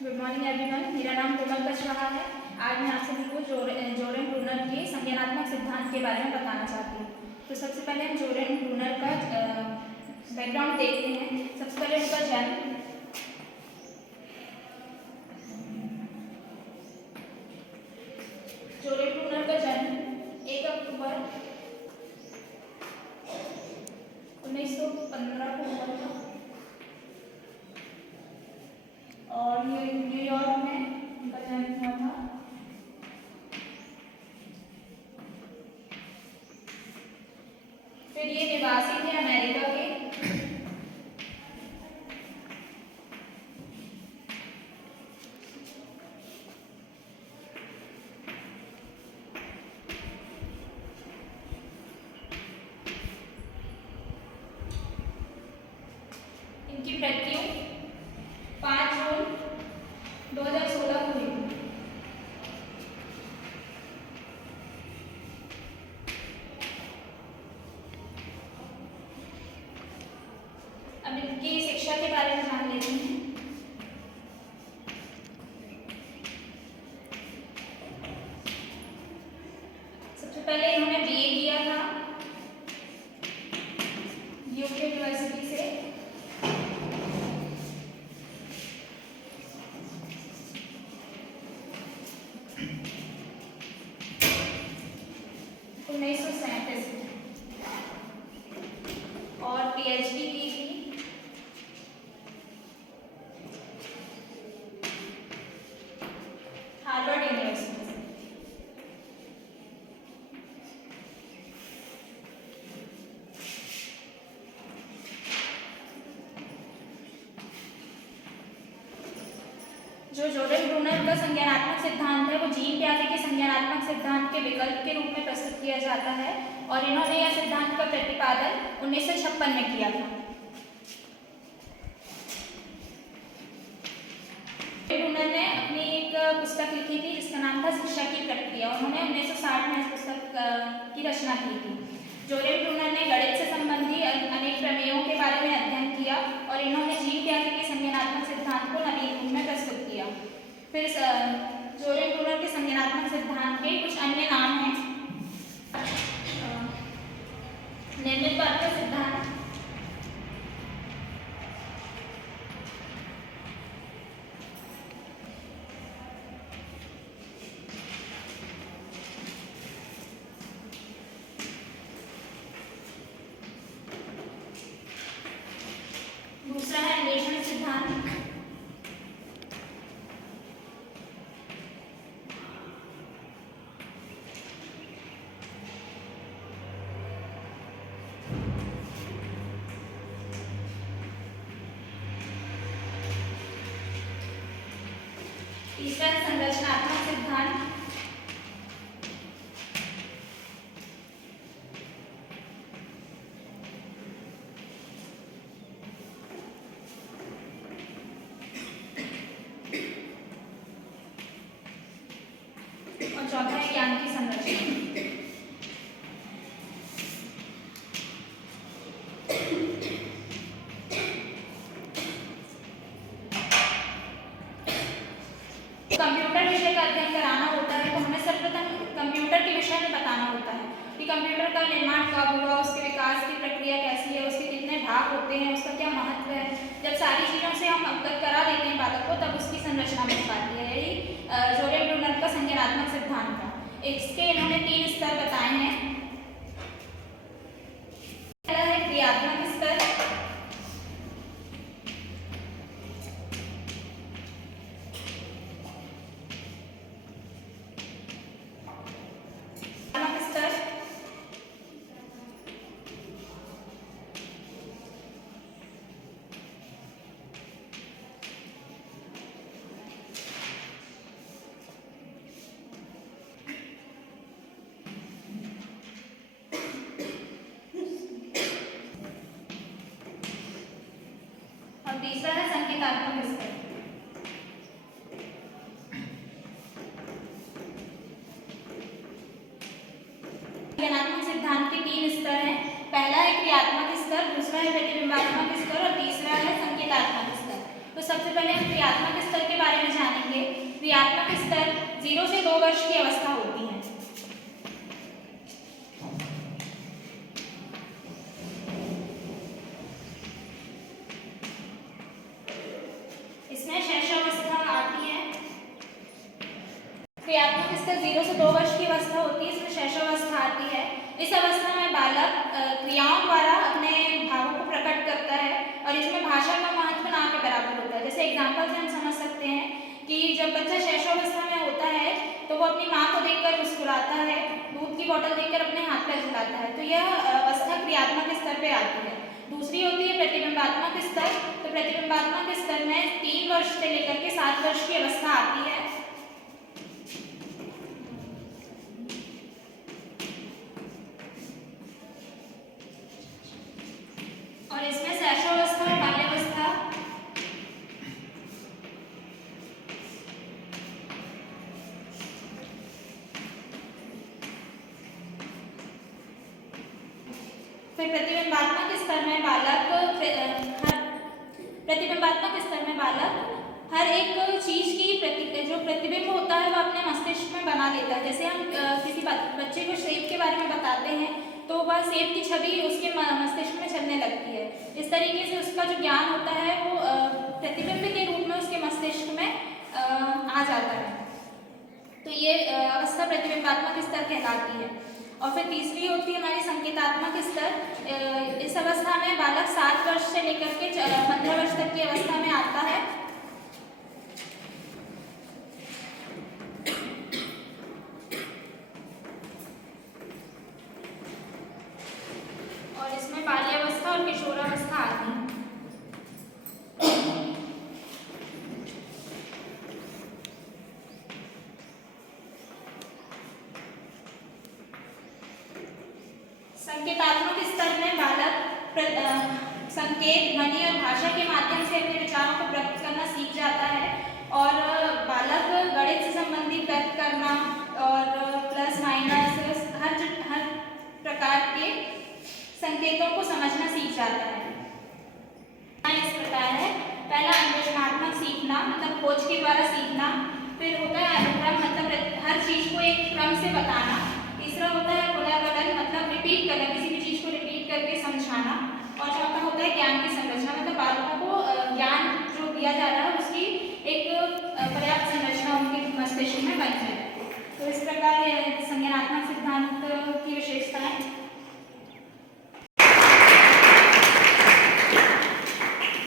Good morning everyone, मेरा नाम कोमल कुशवाहा है। आज मैं आप सभी को जोरेन ब्रूनर के संज्ञानात्मक सिद्धांत के बारे में बताना चाहती हूँ। तो सबसे पहले हम जोरेन ब्रूनर का बैकग्राउंड देखते हैं। सबसे पहले उनका जन्म जोरेन ब्रूनर का जन्म 1 अक्टूबर 1915 को हुआ था और न्यूयॉर्क में उनका जन्म हुआ था। फिर ये निवासी थे अमेरिका के। इनकी मृत्यु 5 जून 2016 को हुई। अब इनकी शिक्षा के बारे में जान लेते हैं। सबसे पहले इन्होंने बीए किया था ड्यूक यूनिवर्सिटी से। और पीएचडी की थी हार्वर्ड यूनिवर्सिटी से। जो जोरेन ब्रूनर का संज्ञानात्मक सिद्धांत है वो जीन प्याजे के संज्ञानात्मक सिद्धांत के विकल्प के रूप में प्रस्तुत किया जाता है और इन्होंने यह सिद्धांत का प्रतिपादन 1956 में किया था। ब्रूनर ने अपनी एक पुस्तक लिखी थी जिसका नाम था शिक्षा की प्रक्रिया। उन्होंने 1960 में इस पुस्तक की रचना की थी। जोरेन ब्रूनर ने गणित से संबंधी अनेक प्रमेयों के बारे में अध्ययन किया और इन्होंने जीन प्याजे के संज्ञानात्मक सिद्धांत को नवीन रूप में प्रस्तुत किया। फिर जोरेन ब्रूनर के संज्ञानात्मक सिद्धांत के कुछ अन्य नाम हैं। निर्मितवाद का सिद्धांत, दूसरा है अन्वेषण सिद्धांत, तीसरा है संरचनात्मक सिद्धांत, और चौथा है ज्ञान की संरचना। कंप्यूटर विषय का अध्ययन कराना होता है तो हमें सर्वप्रथम कंप्यूटर के विषय में बताना होता है कि कंप्यूटर का निर्माण कब हुआ, उसके विकास की प्रक्रिया कैसी है, उसके कितने भाग होते हैं, उसका क्या महत्व है। जब सारी चीज़ों से हम अवगत करा देते हैं बालक को तब उसकी संरचना बन पाती है। यही जोरेन ब्रूनर का संज्ञानात्मक सिद्धांत था। इसके इन्होंने 3 स्तर बताए हैं। पहला है क्रियात्मक स्तर, तीसरा है संकेतात्मक स्तर। संज्ञानात्मक सिद्धांत के 3 स्तर हैं। पहला है क्रियात्मक स्तर, दूसरा है प्रतिबिंबात्मक स्तर और तीसरा है संकेतात्मक स्तर। तो सबसे पहले हम क्रियात्मक स्तर के बारे में जानेंगे। क्रियात्मक स्तर 0 से 2 वर्ष की अवस्था होती है। इसमें शैशवावस्था आती है। क्रियात्मक स्तर 0 से 2 वर्ष की अवस्था होती है, इसमें शैशवावस्था आती है। इस अवस्था में बालक क्रियाओं द्वारा अपने भावों को प्रकट करता है और इसमें भाषा का महत्व ना के बराबर होता है। जैसे एग्जाम्पल से हम समझ सकते हैं कि जब बच्चा शैशवावस्था में होता है तो वो अपनी माँ को देखकर मुस्कुराता है, दूध की बोतल देखकर अपने हाथ पैर हिलाता है, तो यह अवस्था क्रियात्मक स्तर पे आती है। दूसरी होती है प्रतिबिंबात्मक स्तर। तो प्रतिबिंबात्मक स्तर में 3 वर्ष से लेकर के 7 वर्ष की अवस्था आती है। और इसमें शैशवावस्था और बाल्यावस्था फिर प्रतिबिंबात्मक स्तर में बालक हर एक चीज की जो प्रतिबिंब होता है वो अपने मस्तिष्क में बना लेता है। जैसे हम किसी बच्चे को सेब के बारे में बताते हैं तो वह सेब की छवि उसके मस्तिष्क में चलने लगती है। इस तरीके से उसका जो ज्ञान होता है वो प्रतिबिंब के रूप में उसके मस्तिष्क में आ जाता है। तो ये अवस्था प्रतिबिंबात्मक स्तर कहलाती है। और फिर तीसरी होती है हमारी संकेतात्मक स्तर। इस अवस्था में बालक 7 वर्ष से लेकर के 15 वर्ष तक की अवस्था में आता है। और इसमें बाल्यावस्था और किशोरावस्था आती है। संकेतात्मक स्तर में बालक संकेत, ध्वनि और भाषा के माध्यम से अपने विचारों को व्यक्त करना सीख जाता है। और बालक गणित से संबंधित व्यक्त करना और प्लस माइनस हर प्रकार के संकेतों को समझना सीख जाता है। इस प्रकार है, पहला अन्वेषणात्मक सीखना मतलब खोज के द्वारा सीखना। फिर होता है अनुक्रम मतलब हर चीज को एक क्रम से बताना। तीसरा होता है पुनरावृत्ति मतलब रिपीट करना, किसी भी चीज को रिपीट करके समझाना। और चौथा होता है ज्ञान की संरचना मतलब बालकों को ज्ञान जो दिया जा रहा है उसकी एक पर्याप्त संरचना उनके मस्तिष्क में बन जाए। तो इस प्रकार संज्ञानात्मक सिद्धांत की विशेषताएं